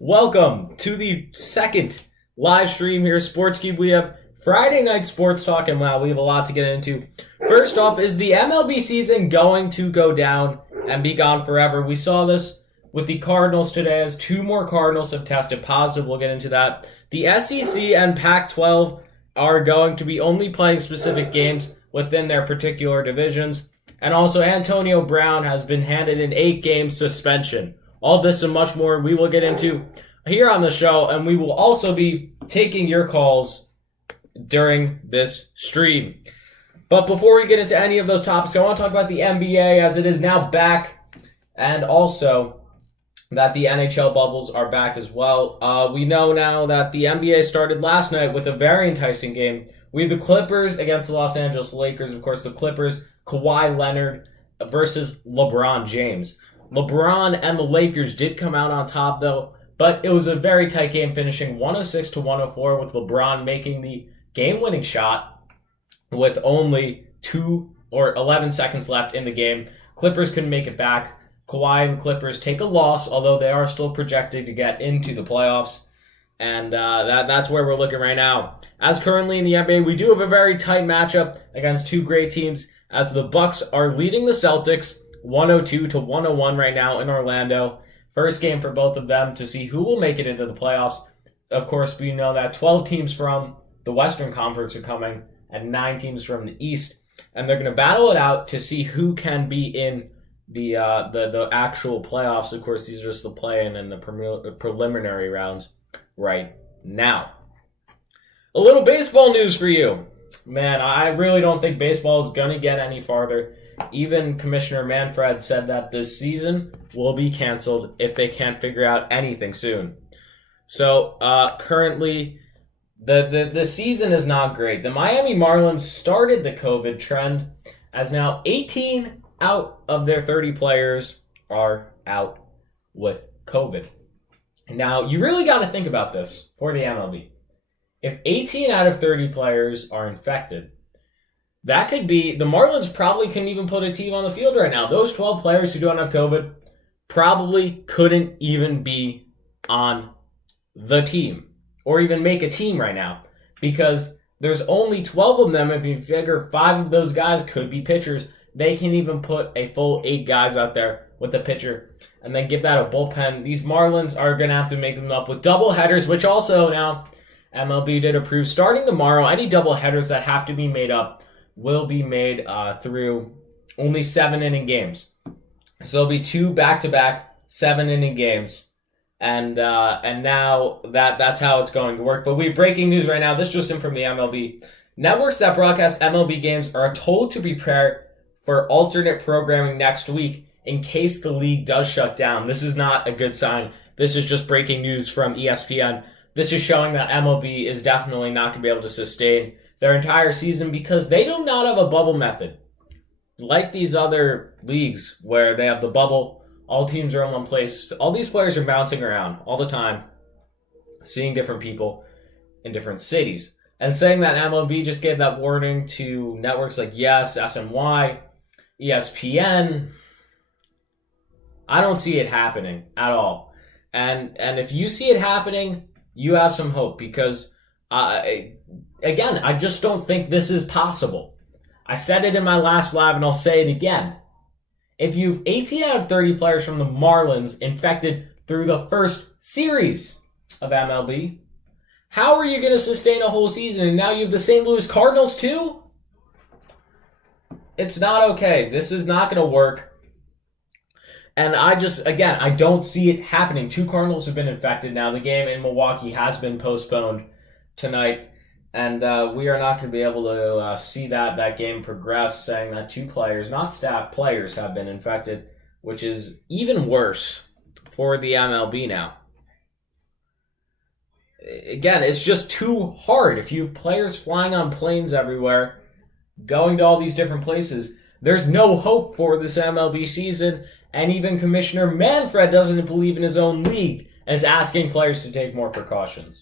Welcome to the second live stream here, Sports Cube. We have Friday night sports talk, and wow, we have a lot to get into. First off, is the MLB season going to go down and be gone forever? We saw this with the Cardinals today, as two more Cardinals have tested positive. We'll get into that. The SEC and Pac-12 are going to be only playing specific games within their particular divisions. And also, Antonio Brown has been handed an 8-game suspension. All this and much more we will get into here on the show, and we will also be taking your calls during this stream. But before we get into any of those topics, I want to talk about the NBA as it is now back, and also that the NHL bubbles are back as well. We know now that the NBA started last night with a very enticing game. We have the Clippers against the Los Angeles Lakers. Of course, the Clippers, Kawhi Leonard versus LeBron James. LeBron and the Lakers did come out on top, though, but it was a very tight game, finishing 106-104, with LeBron making the game-winning shot with only 11 seconds left in the game. Clippers couldn't make it back. Kawhi and the Clippers take a loss, although they are still projected to get into the playoffs, and that's where we're looking right now. As currently in the NBA, we do have a very tight matchup against two great teams, as the Bucks are leading the Celtics 102-101 right now in Orlando. First game for both of them to see who will make it into the playoffs. Of course, we know that 12 teams from the Western Conference are coming and 9 teams from the East, and they're going to battle it out to see who can be in the actual playoffs. Of course, these are just the play-in and the preliminary rounds right now. A little baseball news for you. Man, I really don't think baseball is going to get any farther. Even Commissioner Manfred said that this season will be canceled if they can't figure out anything soon. So currently, the season is not great. The Miami Marlins started the COVID trend, as now 18 out of their 30 players are out with COVID. Now, you really got to think about this for the MLB. If 18 out of 30 players are infected, that could be, the Marlins probably couldn't even put a team on the field right now. Those 12 players who don't have COVID probably couldn't even be on the team or even make a team right now, because there's only 12 of them. If you figure 5 of those guys could be pitchers, they can even put a full 8 guys out there with a pitcher and then give that a bullpen. These Marlins are going to have to make them up with double headers, which also now MLB did approve. Starting tomorrow, any double headers that have to be made up will be made through only 7-inning games. So there'll be 2 back-to-back 7-inning games. And now that's how it's going to work. But we have breaking news right now. This just in from the MLB. Networks that broadcast MLB games are told to prepare for alternate programming next week in case the league does shut down. This is not a good sign. This is just breaking news from ESPN. This is showing that MLB is definitely not going to be able to sustain their entire season because they do not have a bubble method. Like these other leagues where they have the bubble, all teams are in one place. All these players are bouncing around all the time, seeing different people in different cities. And saying that MLB just gave that warning to networks like Yes, SNY, ESPN, I don't see it happening at all. And if you see it happening, you have some hope, because again, I just don't think this is possible. I said it in my last live, and I'll say it again. If you've 18 out of 30 players from the Marlins infected through the first series of MLB, how are you going to sustain a whole season? And now you have the St. Louis Cardinals too? It's not okay. This is not going to work. And I don't see it happening. 2 Cardinals have been infected now. The game in Milwaukee has been postponed tonight. And we are not going to be able to see that game progress, saying that 2 players, not staff, players have been infected, which is even worse for the MLB now. Again, it's just too hard. If you have players flying on planes everywhere, going to all these different places, there's no hope for this MLB season. And even Commissioner Manfred doesn't believe in his own league and is asking players to take more precautions.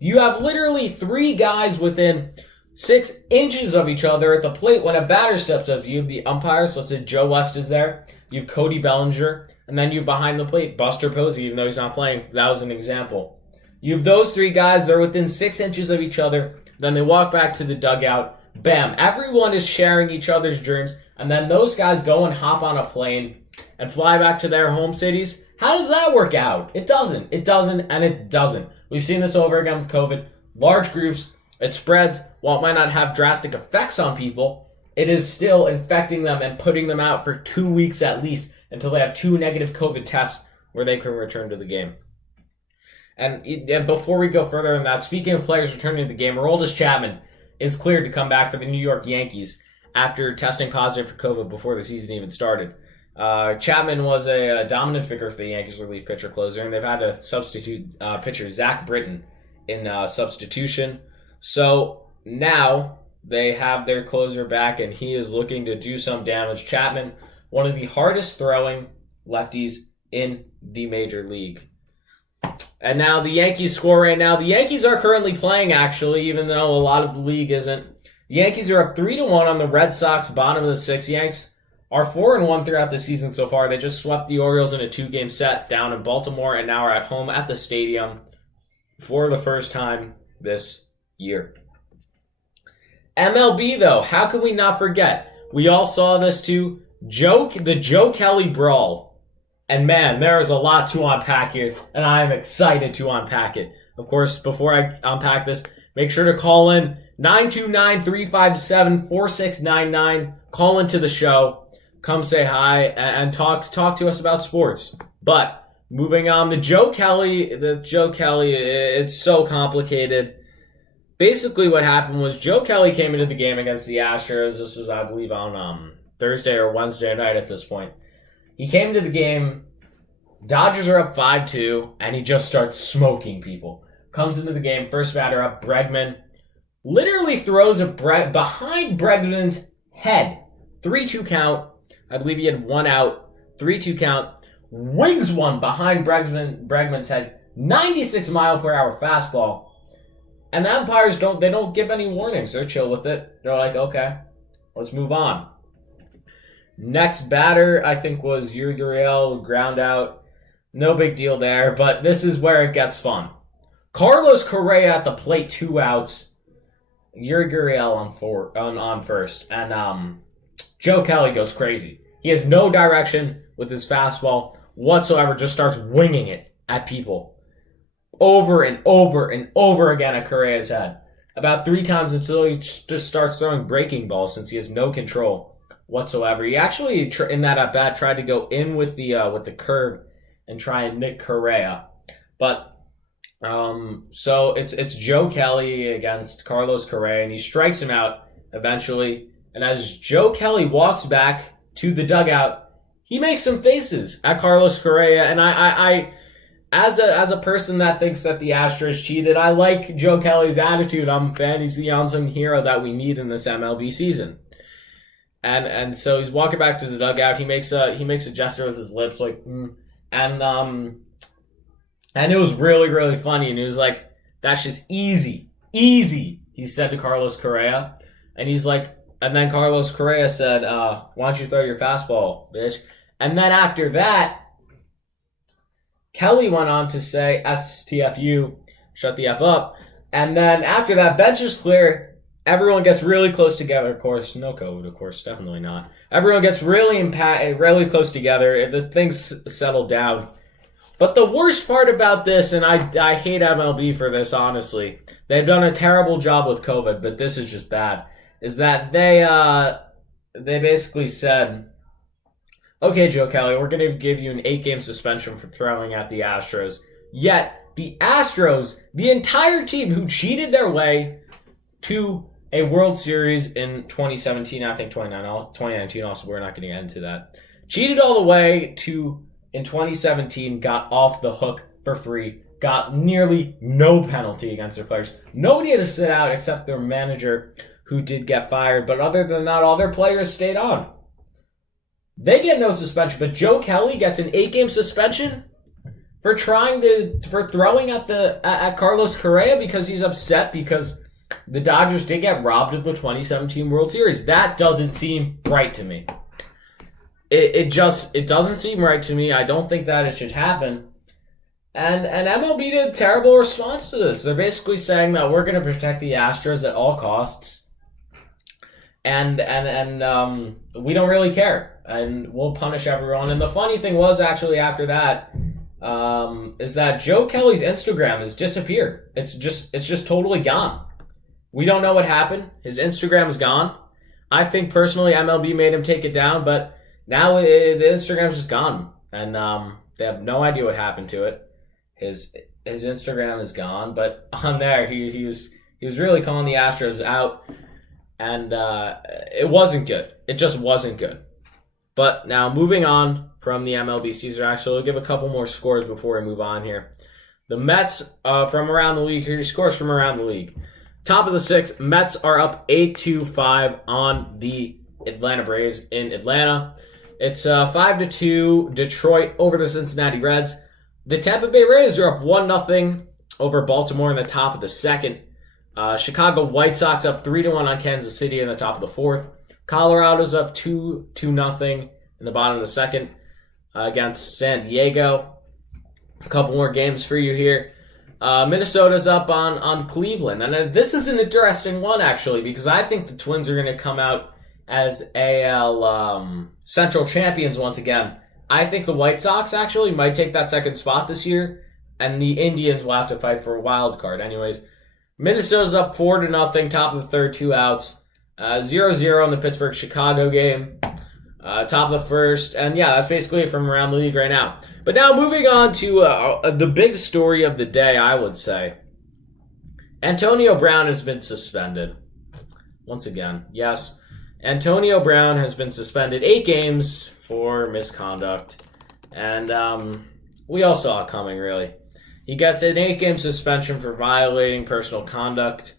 You have literally 3 guys within 6 inches of each other at the plate when a batter steps up. You have the umpires, let's say Joe West is there. You have Cody Bellinger, And then you have behind the plate Buster Posey, even though he's not playing. That was an example. You have those three guys. They're within 6 inches of each other. Then they walk back to the dugout. Bam. Everyone is sharing each other's dreams. And then those guys go and hop on a plane and fly back to their home cities. How does that work out? It doesn't. It doesn't, and it doesn't. We've seen this over again with COVID. Large groups, it spreads. While it might not have drastic effects on people, it is still infecting them and putting them out for 2 weeks at least until they have 2 negative COVID tests where they can return to the game. And before we go further than that, speaking of players returning to the game, Aroldis Chapman is cleared to come back for the New York Yankees after testing positive for COVID before the season even started. Chapman was a dominant figure for the Yankees relief pitcher closer, and they've had to substitute pitcher Zach Britton in substitution. So now they have their closer back, and he is looking to do some damage. Chapman, one of the hardest throwing lefties in the major league. And now the Yankees score right now. The Yankees are currently playing, actually, even though a lot of the league isn't. The Yankees are up 3-1 on the Red Sox, bottom of the 6th. Yanks are 4-1 throughout the season so far. They just swept the Orioles in a 2-game set down in Baltimore, and now are at home at the stadium for the first time this year. MLB, though, how can we not forget? We all saw this too. The Joe Kelly brawl. And man, there is a lot to unpack here, and I am excited to unpack it. Of course, before I unpack this, make sure to call in 929-357-4699. Call into the show. Come say hi and talk to us about sports. But moving on, the Joe Kelly, it's so complicated. Basically what happened was Joe Kelly came into the game against the Astros. This was, I believe, on Thursday or Wednesday night at this point. He came to the game, Dodgers are up 5-2, and he just starts smoking people. Comes into the game, first batter up, Bregman. Literally throws behind Bregman's head. 3-2 count. I believe he had 1 out. 3-2 count. Wings one behind Bregman's head. 96-mile-per-hour fastball. And the umpires don't give any warnings. They're chill with it. They're like, okay, let's move on. Next batter, I think, was Gurriel, ground out. No big deal there, but this is where it gets fun. Carlos Correa at the plate, 2 outs. Gurriel on first. And Joe Kelly goes crazy. He has no direction with his fastball whatsoever, just starts winging it at people. Over and over and over again at Correa's head. About 3 times until he just starts throwing breaking balls since he has no control whatsoever. He actually, in that at-bat, tried to go in with the curve and try and nick Correa. But, so it's Joe Kelly against Carlos Correa, and he strikes him out eventually. And as Joe Kelly walks back to the dugout, he makes some faces at Carlos Correa. And I as a person that thinks that the Astros cheated, I like Joe Kelly's attitude. I'm a fan. He's the unsung hero that we need in this MLB season. And so he's walking back to the dugout. He makes a gesture with his lips, like, and it was really, really funny. And he was like, "That's just easy." He said to Carlos Correa, and he's like, and then Carlos Correa said, "Why don't you throw your fastball, bitch?" And then after that, Kelly went on to say, "STFU, shut the F up." And then after that, bench is clear. Everyone gets really close together, of course. No COVID, of course, definitely not. Everyone gets really close together. This thing's settled down. But the worst part about this, and I hate MLB for this, honestly. They've done a terrible job with COVID, but this is just bad. Is that they basically said, "Okay, Joe Kelly, we're going to give you an 8-game suspension for throwing at the Astros." Yet the Astros, the entire team who cheated their way to a World Series in 2017, I think 2019 also, we're not going to get into that. Cheated all the way to, in 2017, got off the hook for free, got nearly no penalty against their players. Nobody had to sit out except their manager, who did get fired, but other than that, all their players stayed on. They get no suspension, but Joe Kelly gets an 8-game suspension for throwing at Carlos Correa because he's upset because the Dodgers did get robbed of the 2017 World Series. That doesn't seem right to me. it doesn't seem right to me. I don't think that it should happen. And MLB did a terrible response to this. They're basically saying that we're going to protect the Astros at all costs, and we don't really care, and we'll punish everyone. And the funny thing was, actually, after that, is that Joe Kelly's Instagram has disappeared. It's just totally gone. We don't know what happened. His Instagram is gone. I think personally MLB made him take it down, but now the Instagram's just gone, and they have no idea what happened to it. His Instagram is gone, but on there he was really calling the Astros out, and it wasn't good. It just wasn't good. But now moving on from the MLB season, actually, we'll give a couple more scores before we move on here. The Mets from around the league. Here's scores from around the league. Top of the sixth, Mets are up 8-5 on the Atlanta Braves in Atlanta. It's 5-2 Detroit over the Cincinnati Reds. The Tampa Bay Rays are up 1-0 over Baltimore in the top of the second. Chicago White Sox up 3-1 on Kansas City in the top of the fourth. Colorado's up 2-0 in the bottom of the second against San Diego. A couple more games for you here. Minnesota's up on Cleveland. And this is an interesting one, actually, because I think the Twins are going to come out as AL Central champions once again. I think the White Sox actually might take that second spot this year, and the Indians will have to fight for a wild card. Anyways, Minnesota's up 4-0, top of the third, 2 outs. 0-0 in the Pittsburgh-Chicago game. Top of the first. And yeah, that's basically it from around the league right now. But now moving on to the big story of the day, I would say. Antonio Brown has been suspended. Once again, yes. Antonio Brown has been suspended 8 games for misconduct. And we all saw it coming, really. He gets an 8-game suspension for violating personal conduct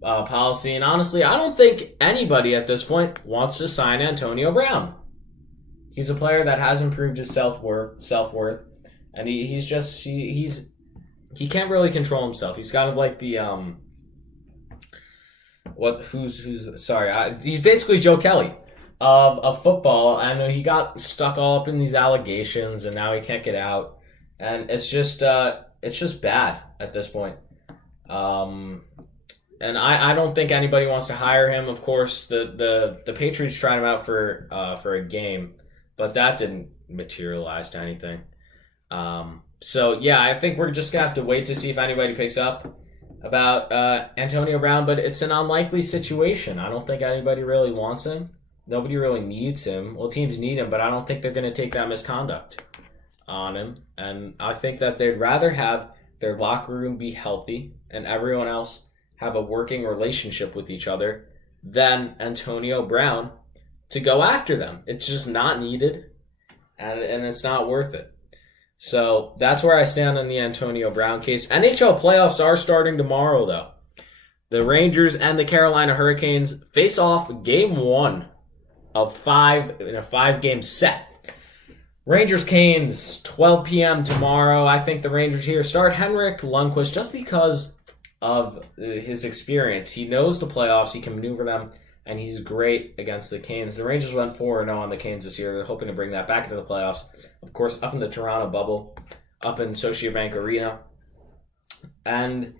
policy. And honestly, I don't think anybody at this point wants to sign Antonio Brown. He's a player that has improved his self-worth, and he can't really control himself. He's kind of like the he's basically Joe Kelly of football. I know he got stuck all up in these allegations, and now he can't get out, and it's just bad at this point. And I don't think anybody wants to hire him. Of course, the Patriots tried him out for a game, but that didn't materialize to anything. So yeah, I think we're just gonna have to wait to see if anybody picks up about Antonio Brown. But it's an unlikely situation. I don't think anybody really wants him. Nobody really needs him. Well, teams need him, but I don't think they're gonna take that misconduct on him. And I think that they'd rather have their locker room be healthy and everyone else have a working relationship with each other than Antonio Brown to go after them. It's just not needed, and it's not worth it. So that's where I stand on the Antonio Brown case. NHL playoffs are starting tomorrow, though. The Rangers and the Carolina Hurricanes face off game 1 of 5 in a 5-game set. Rangers-Canes, 12 p.m. tomorrow. I think the Rangers here start Henrik Lundqvist just because of his experience. He knows the playoffs, he can maneuver them, and he's great against the Canes. The Rangers went 4-0 on the Canes this year. They're hoping to bring that back into the playoffs. Of course, up in the Toronto bubble, up in Scotiabank Arena. And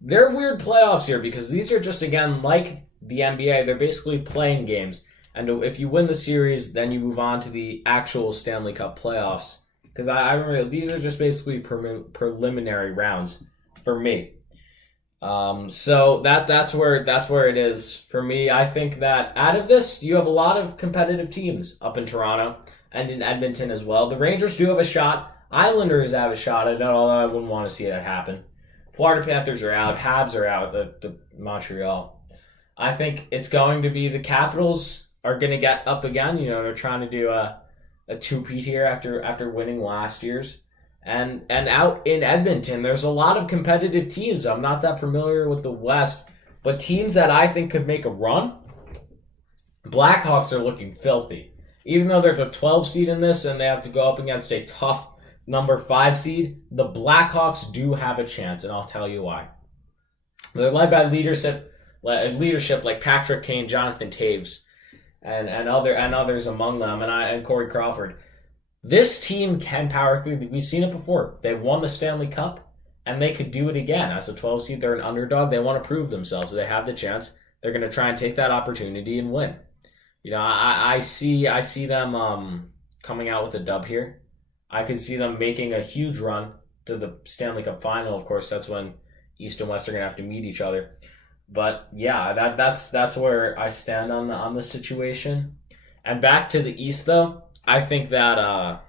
they're weird playoffs here because these are just, again, like the NBA, they're basically playing games. And if you win the series, then you move on to the actual Stanley Cup playoffs. Because I remember these are just basically preliminary rounds for me. So that's where it is for me. I think that out of this, you have a lot of competitive teams up in Toronto and in Edmonton as well. The Rangers do have a shot. Islanders have a shot at it, although I wouldn't want to see that happen. Florida Panthers are out. Habs are out. The Montreal. I think it's going to be the Capitals are going to get up again. You know, they're trying to do a two-peat here after winning last year's. And out in Edmonton, there's a lot of competitive teams. I'm not that familiar with the West, but teams that I think could make a run. Blackhawks are looking filthy. Even though they're the 12 seed in this and they have to go up against a tough number 5 seed, the Blackhawks do have a chance, and I'll tell you why. They're led by leadership like Patrick Kane, Jonathan Taves. and others among them, and Corey Crawford. This team can power through. We've seen it before. They won the Stanley Cup, and they could do it again. As a 12 seed, they're an underdog. They want to prove themselves. They have the chance. They're going to try and take that opportunity and win. I see them coming out with a dub here. I could see them making a huge run to the Stanley Cup final. Of course, that's when East and West are going to have to meet each other. But yeah, that's where I stand on the situation. And back to the East, though, I think that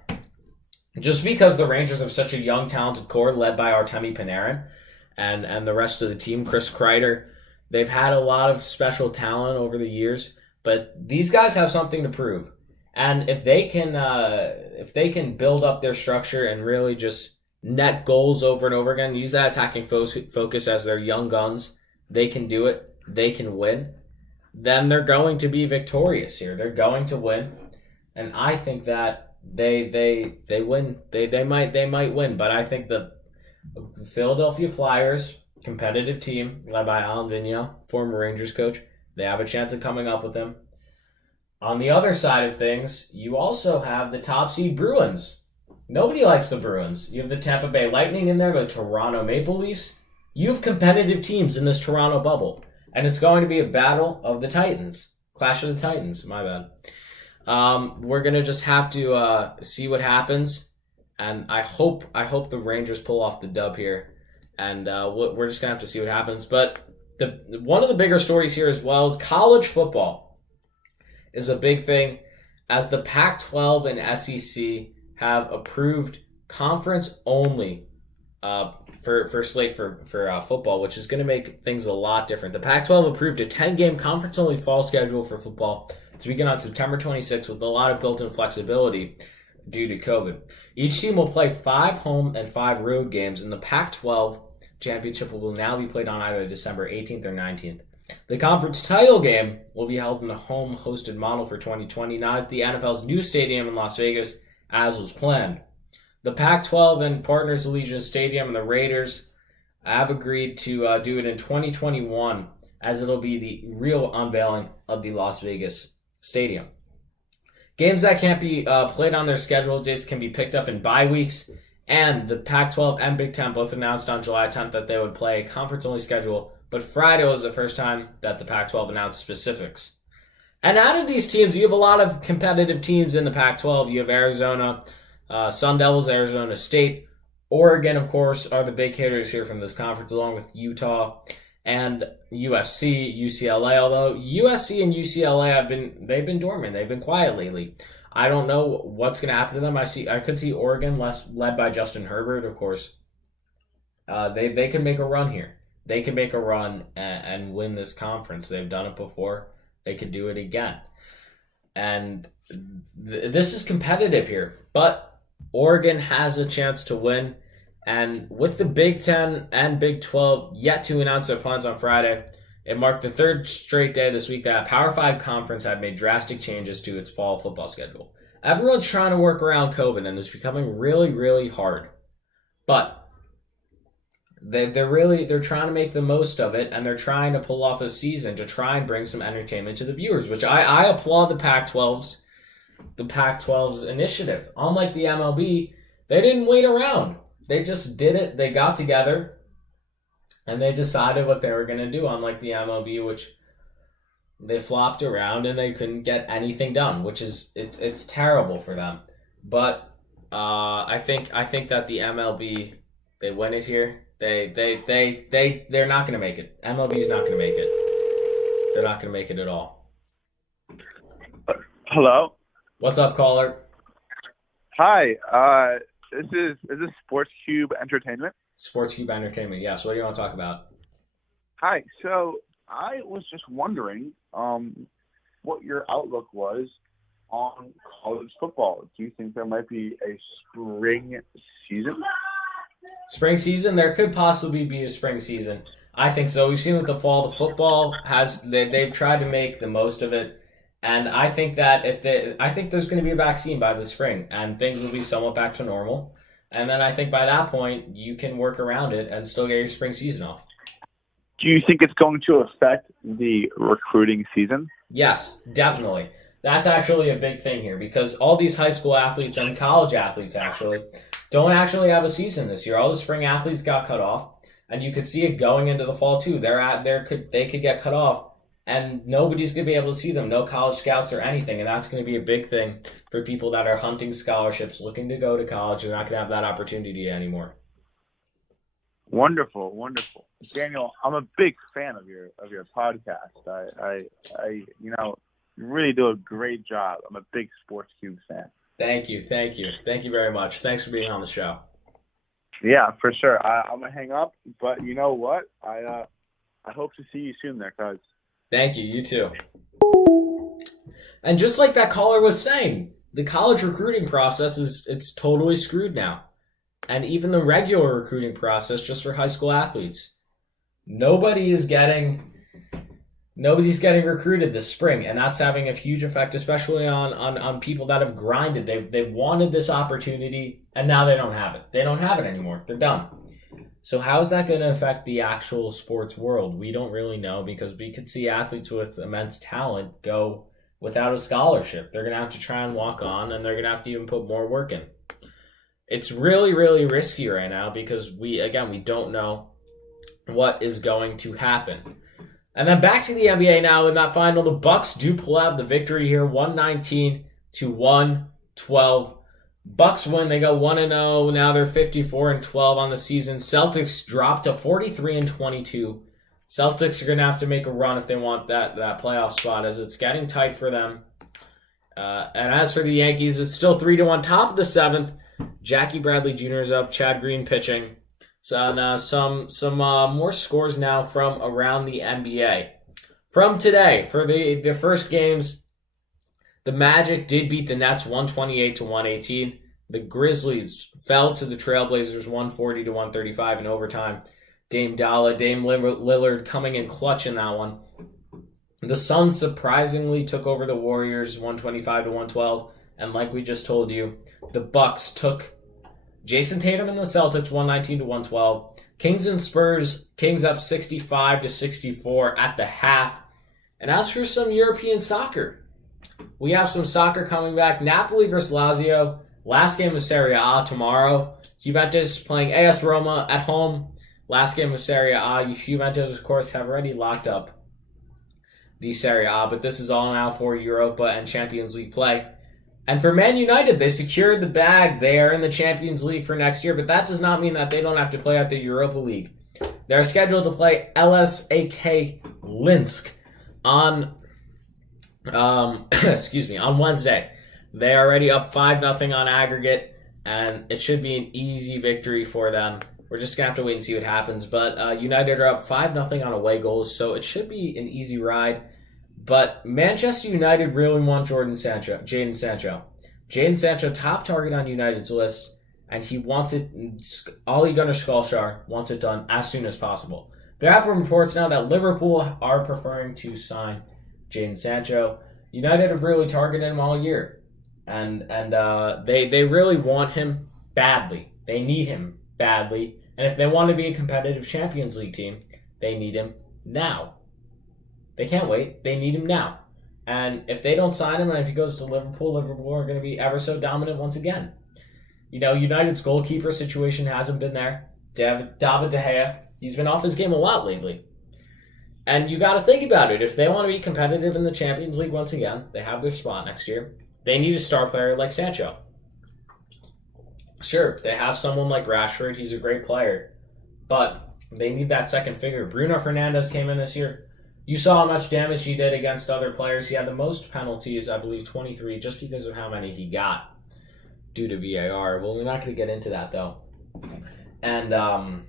just because the Rangers have such a young, talented core led by Artemi Panarin and the rest of the team, Chris Kreider, they've had a lot of special talent over the years. But these guys have something to prove. And if they can build up their structure and really just net goals over and over again, use that attacking focus as their young guns, they can do it. They can win. Then they're going to be victorious here. They're going to win, and I think that they win. They might win, but I think the Philadelphia Flyers, competitive team led by Alan Vigneault, former Rangers coach, they have a chance of coming up with him. On the other side of things, you also have the top seed Bruins. Nobody likes the Bruins. You have the Tampa Bay Lightning in there, the Toronto Maple Leafs. You have competitive teams in this Toronto bubble, and it's going to be a battle of the Titans. Clash of the Titans, my bad. We're going to just have to see what happens, and I hope the Rangers pull off the dub here, and we're just going to have to see what happens. But one of the bigger stories here as well is college football is a big thing, as the Pac-12 and SEC have approved conference only for slate for football, which is going to make things a lot different. The Pac-12 approved a 10-game conference-only fall schedule for football to begin on September 26th with a lot of built-in flexibility due to COVID. Each team will play 5 home and 5 road games, and the Pac-12 championship will now be played on either December 18th or 19th. The conference title game will be held in a home-hosted model for 2020, not at the NFL's new stadium in Las Vegas, as was planned. The Pac-12 and partners Allegiant Stadium and the Raiders have agreed to do it in 2021, as it'll be the real unveiling of the Las Vegas stadium. Games that can't be played on their scheduled dates can be picked up in bye weeks, and the Pac-12 and Big Ten both announced on July 10th that they would play a conference-only schedule, but Friday was the first time that the Pac-12 announced specifics. And out of these teams, you have a lot of competitive teams in the Pac-12. You have Arizona, Sun Devils, Arizona State. Oregon, of course, are the big hitters here from this conference, along with Utah and USC, UCLA. Although USC and UCLA they've been dormant. They've been quiet lately. I don't know what's going to happen to them. I could see Oregon led by Justin Herbert, of course. They can make a run here. They can make a run and win this conference. They've done it before. They could do it again. And this is competitive here. But Oregon has a chance to win. And with the Big Ten and Big 12 yet to announce their plans on Friday, it marked the third straight day this week that a Power 5 conference had made drastic changes to its fall football schedule. Everyone's trying to work around COVID, and it's becoming really, really hard. But they're trying to make the most of it, and they're trying to pull off a season to try and bring some entertainment to the viewers, which I applaud the Pac-12's initiative. Unlike the MLB, they didn't wait around. They just did it. They got together, and they decided what they were going to do, unlike the MLB, which they flopped around and they couldn't get anything done, which is it's terrible for them. But I think that the MLB, they win it here. They're not going to make it. MLB's not going to make it. They're not going to make it at all. Hello. What's up, caller? Hi. Is this Sports Cube Entertainment? Sports Cube Entertainment. Yes. What do you want to talk about? Hi. So I was just wondering what your outlook was on college football. Do you think there might be a spring season? Spring season? There could possibly be a spring season. I think so. We've seen with the fall, the football they've tried to make the most of it, and I think that I think there's going to be a vaccine by the spring, and things will be somewhat back to normal. And then I think by that point you can work around it and still get your spring season off. Do you think it's going to affect the recruiting season? Yes, definitely. That's actually a big thing here because all these high school athletes and college athletes actually don't actually have a season this year. All the spring athletes got cut off, and you could see it going into the fall too. They could get cut off, and nobody's gonna be able to see them. No college scouts or anything, and that's gonna be a big thing for people that are hunting scholarships, looking to go to college. They're not gonna have that opportunity anymore. Wonderful, wonderful, Daniel. I'm a big fan of your podcast. I you really do a great job. I'm a big Sports Cube fan. Thank you very much. Thanks for being on the show. Yeah, for sure. I'm gonna hang up, but you know what? I hope to see you soon there, cuz. Thank you. You too. And just like that caller was saying, the college recruiting process it's totally screwed now. And even the regular recruiting process just for high school athletes. Nobody's getting recruited this spring, and that's having a huge effect, especially on people that have grinded. They've wanted this opportunity, and now they don't have it. They don't have it anymore. They're done. So how is that going to affect the actual sports world? We don't really know because we could see athletes with immense talent go without a scholarship. They're going to have to try and walk on, and they're going to have to even put more work in. It's really, really risky right now because we don't know what is going to happen. And then back to the NBA now in that final. The Bucks do pull out the victory here, 119-112. Bucks win. They go 1-0. Now they're 54-12 on the season. Celtics drop to 43-22. Celtics are going to have to make a run if they want that playoff spot as it's getting tight for them. And as for the Yankees, it's still 3-1, top of the seventh. Jackie Bradley Jr. is up. Chad Green pitching. So now some more scores now from around the NBA. From today, for the first games, the Magic did beat the Nets 128-118. The Grizzlies fell to the Trailblazers 140-135 in overtime. Dame Lillard coming in clutch in that one. The Suns surprisingly took over the Warriors 125-112. And like we just told you, the Bucks took Jason Tatum and the Celtics 119-112. Kings and Spurs, Kings up 65-64 at the half. And as for some European soccer, we have some soccer coming back. Napoli versus Lazio. Last game of Serie A tomorrow. Juventus playing AS Roma at home. Last game of Serie A. Juventus, of course, have already locked up the Serie A, but this is all now for Europa and Champions League play. And for Man United, they secured the bag. They are in the Champions League for next year, but that does not mean that they don't have to play at the Europa League. They're scheduled to play LSAK Linsk on on Wednesday. They are already up 5-0 on aggregate, and it should be an easy victory for them. We're just going to have to wait and see what happens. But United are up 5-0 on away goals, so it should be an easy ride. But Manchester United really want Jadon Sancho. Jadon Sancho, top target on United's list, and he wants it, Ole Gunnar Solskjaer wants it done as soon as possible. There have been reports now that Liverpool are preferring to sign Jadon Sancho. United have really targeted him all year, and they really want him badly. They need him badly, and if they want to be a competitive Champions League team, they need him now. They can't wait. They need him now. And if they don't sign him, and if he goes to Liverpool are going to be ever so dominant once again. You know, United's goalkeeper situation hasn't been there. David De Gea, he's been off his game a lot lately. And you got to think about it. If they want to be competitive in the Champions League once again, they have their spot next year, they need a star player like Sancho. Sure, they have someone like Rashford. He's a great player. But they need that second figure. Bruno Fernandes came in this year. You saw how much damage he did against other players. He had the most penalties, I believe 23, just because of how many he got due to VAR. Well, we're not going to get into that, though. And, I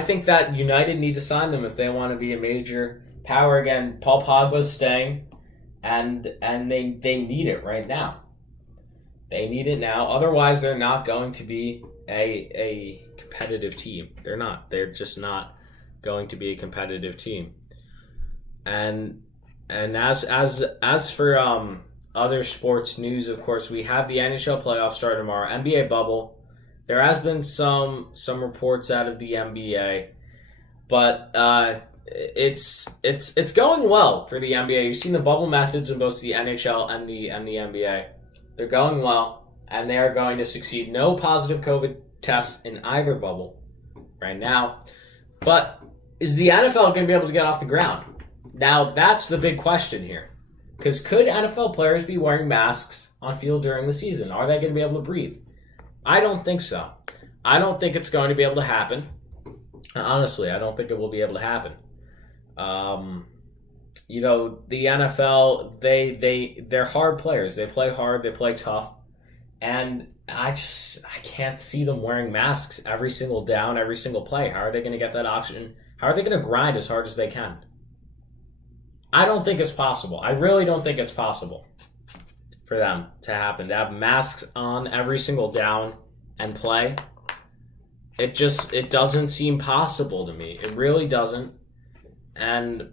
think that United need to sign them if they want to be a major power again. Paul Pogba's staying, and they need it right now. They need it now. Otherwise, they're not going to be a competitive team. They're not. They're just not going to be a competitive team. And as for other sports news, of course, we have the NHL playoffs start tomorrow. NBA bubble. There has been some reports out of the NBA, but it's going well for the NBA. You've seen the bubble methods in both the NHL and the NBA. They're going well, and they are going to succeed. No positive COVID tests in either bubble right now. But is the NFL going to be able to get off the ground? Now, that's the big question here. Because could NFL players be wearing masks on field during the season? Are they going to be able to breathe? I don't think so. I don't think it's going to be able to happen. Honestly, I don't think it will be able to happen. The NFL, they're hard players. They play hard, they play tough. And I can't see them wearing masks every single down, every single play. How are they going to get that oxygen? How are they going to grind as hard as they can? I don't think it's possible. I really don't think it's possible for them to happen. To have masks on every single down and play. It doesn't seem possible to me. It really doesn't. And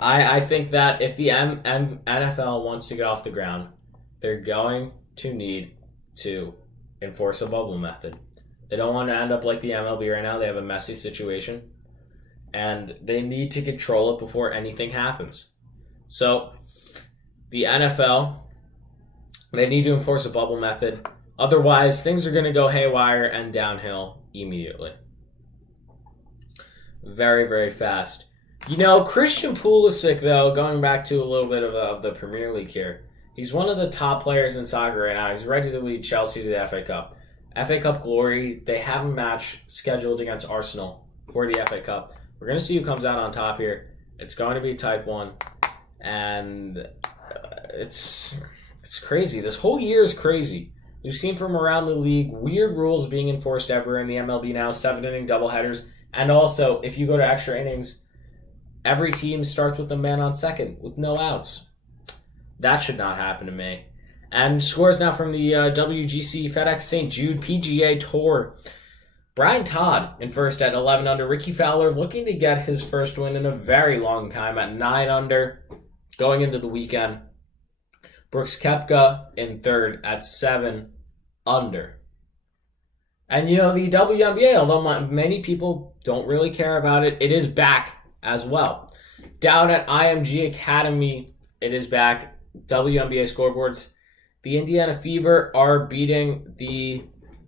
I think that if the NFL wants to get off the ground, they're going to need to enforce a bubble method. They don't want to end up like the MLB right now. They have a messy situation. And they need to control it before anything happens. So, the NFL, they need to enforce a bubble method. Otherwise, things are going to go haywire and downhill immediately. Very, very fast. Christian Pulisic, though, going back to a little bit of the Premier League here, he's one of the top players in soccer right now. He's ready to lead Chelsea to the FA Cup. FA Cup glory, they have a match scheduled against Arsenal for the FA Cup. We're going to see who comes out on top here. It's going to be Type 1. And it's crazy. This whole year is crazy. We've seen from around the league weird rules being enforced everywhere in the MLB now, 7-inning doubleheaders. And also, if you go to extra innings, every team starts with a man on second with no outs. That should not happen to me. And scores now from the WGC FedEx St. Jude PGA Tour. Brian Todd in first at 11 under. Ricky Fowler looking to get his first win in a very long time at 9 under going into the weekend. Brooks Koepka in third at 7 under. And the WNBA, although many people don't really care about it, it is back as well. Down at IMG Academy, it is back. WNBA scoreboards. The Indiana Fever are beating the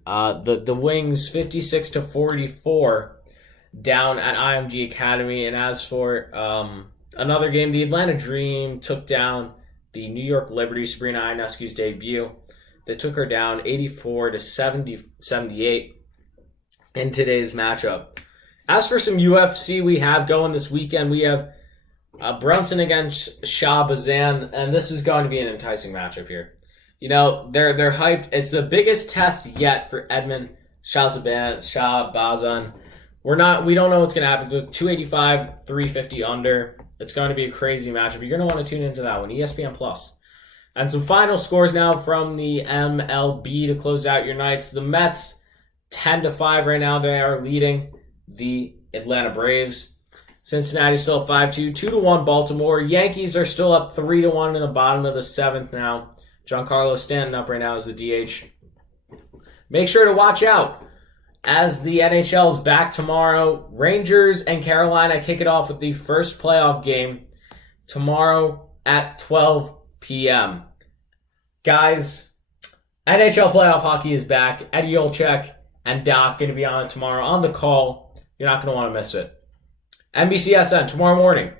Wings 56-44 down at IMG Academy. And as for another game, the Atlanta Dream took down the New York Liberty, Sabrina Ionescu's debut. They took her down 84-78 in today's matchup. As for some UFC we have going this weekend, we have Brunson against Shah Bazan, and this is going to be an enticing matchup here. They're hyped. It's the biggest test yet for Edmund Shahbazyan. We don't know what's going to happen. With 285, 350 under. It's going to be a crazy matchup. You're going to want to tune into that one. ESPN Plus. And some final scores now from the MLB to close out your nights. The Mets, 10-5 right now. They are leading the Atlanta Braves. Cincinnati still up 5-2. 2-1 Baltimore. Yankees are still up 3-1 in the bottom of the 7th now. Giancarlo Stanton up right now as the DH. Make sure to watch out as the NHL is back tomorrow. Rangers and Carolina kick it off with the first playoff game tomorrow at 12 p.m. Guys, NHL playoff hockey is back. Eddie Olczyk and Doc going to be on it tomorrow on the call. You're not going to want to miss it. NBCSN tomorrow morning.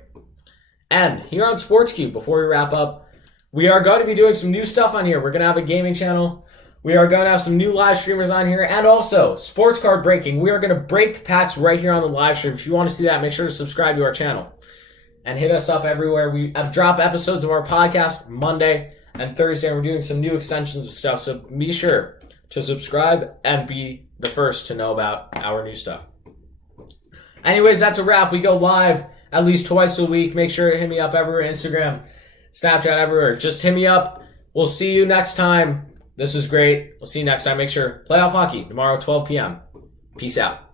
And here on Sports Cube, before we wrap up, we are going to be doing some new stuff on here. We're going to have a gaming channel. We are going to have some new live streamers on here. And also, sports card breaking. We are going to break packs right here on the live stream. If you want to see that, make sure to subscribe to our channel. And hit us up everywhere. We drop episodes of our podcast Monday and Thursday. And we're doing some new extensions of stuff. So be sure to subscribe and be the first to know about our new stuff. Anyways, that's a wrap. We go live at least twice a week. Make sure to hit me up everywhere. Instagram, Snapchat, everywhere. Just hit me up. We'll see you next time. This was great. We'll see you next time. Make sure playoff hockey tomorrow, 12 p.m. Peace out.